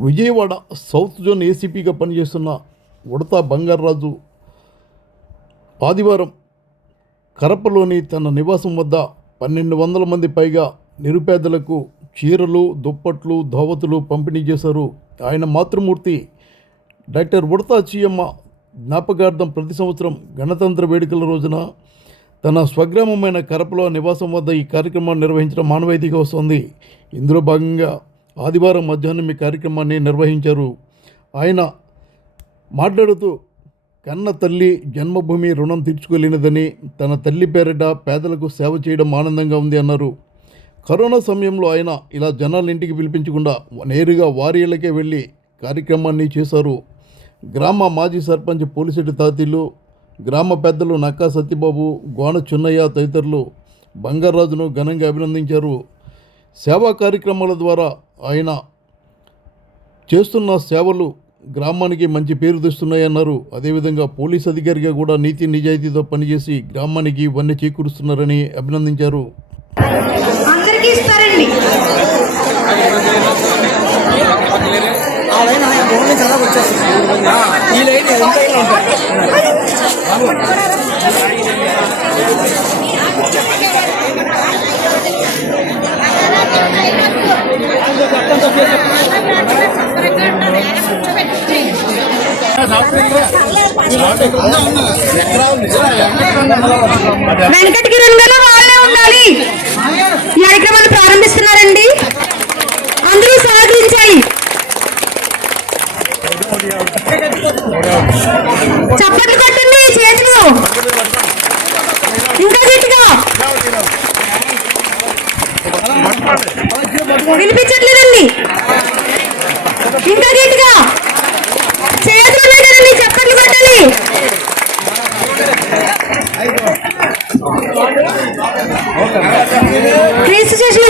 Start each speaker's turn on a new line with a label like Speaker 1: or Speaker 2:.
Speaker 1: Vijayawada south zone ఏసీపీగా పనిచేస్తున్న ఉడతా బంగారాజు ఆదివారం కరపలోని తన నివాసం వద్ద పన్నెండు వందల మంది పైగా నిరుపేదలకు చీరలు దుప్పట్లు ధోవతులు పంపిణీ చేశారు. ఆయన మాతృమూర్తి డాక్టర్ ఉడతా చీయమ్మ జ్ఞాపకార్థం ప్రతి సంవత్సరం గణతంత్ర వేడుకల రోజున తన స్వగ్రామమైన కరపలో నివాసం వద్ద ఈ కార్యక్రమాన్ని నిర్వహించడం మానవాయితీగా వస్తుంది. ఇందులో భాగంగా ఆదివారం మధ్యాహ్నం ఈ కార్యక్రమాన్ని నిర్వహించారు. ఆయన మాట్లాడుతూ కన్న తల్లి జన్మభూమి రుణం తీర్చుకోలేనిదని తన తల్లి పేరిట పేదలకు సేవ చేయడం ఆనందంగా ఉంది అన్నారు. కరోనా సమయంలో ఆయన ఇలా జనాల ఇంటికి పిలిపించకుండా నేరుగా వారి ఇళ్ళకే వెళ్ళి కార్యక్రమాన్ని చేశారు. గ్రామ మాజీ సర్పంచ్ పోలిశెట్టి తాతీలు గ్రామ పెద్దలు నక్కా సత్యబాబు గోన చిన్నయ్య తదితరులు బంగారాజును ఘనంగా అభినందించారు. సేవా కార్యక్రమాల ద్వారా ఆయన చేస్తున్న సేవలు గ్రామానికి మంచి పేరు తెస్తున్నాయన్నారు. అదేవిధంగా పోలీస్ అధికారిగా కూడా నీతి నిజాయితీతో పనిచేసి గ్రామానికి ఇవన్నీ చేకూరుస్తున్నారని అభినందించారు.
Speaker 2: ఈ లైన్ ఎంత లైన్
Speaker 3: వాళ్ళే ఉండాలి. ఈ కార్యక్రమాన్ని ప్రారంభిస్తున్నారండి. అందరూ సహకరించాయి చప్పట్లు కొట్టండి చేతులు. ఇంకా గట్టిగా. వినిపించట్లేదండి. ఇంకా గట్టిగా. చేయాలి చెప్పట్లు కదండి క్రీస్తు చేసిన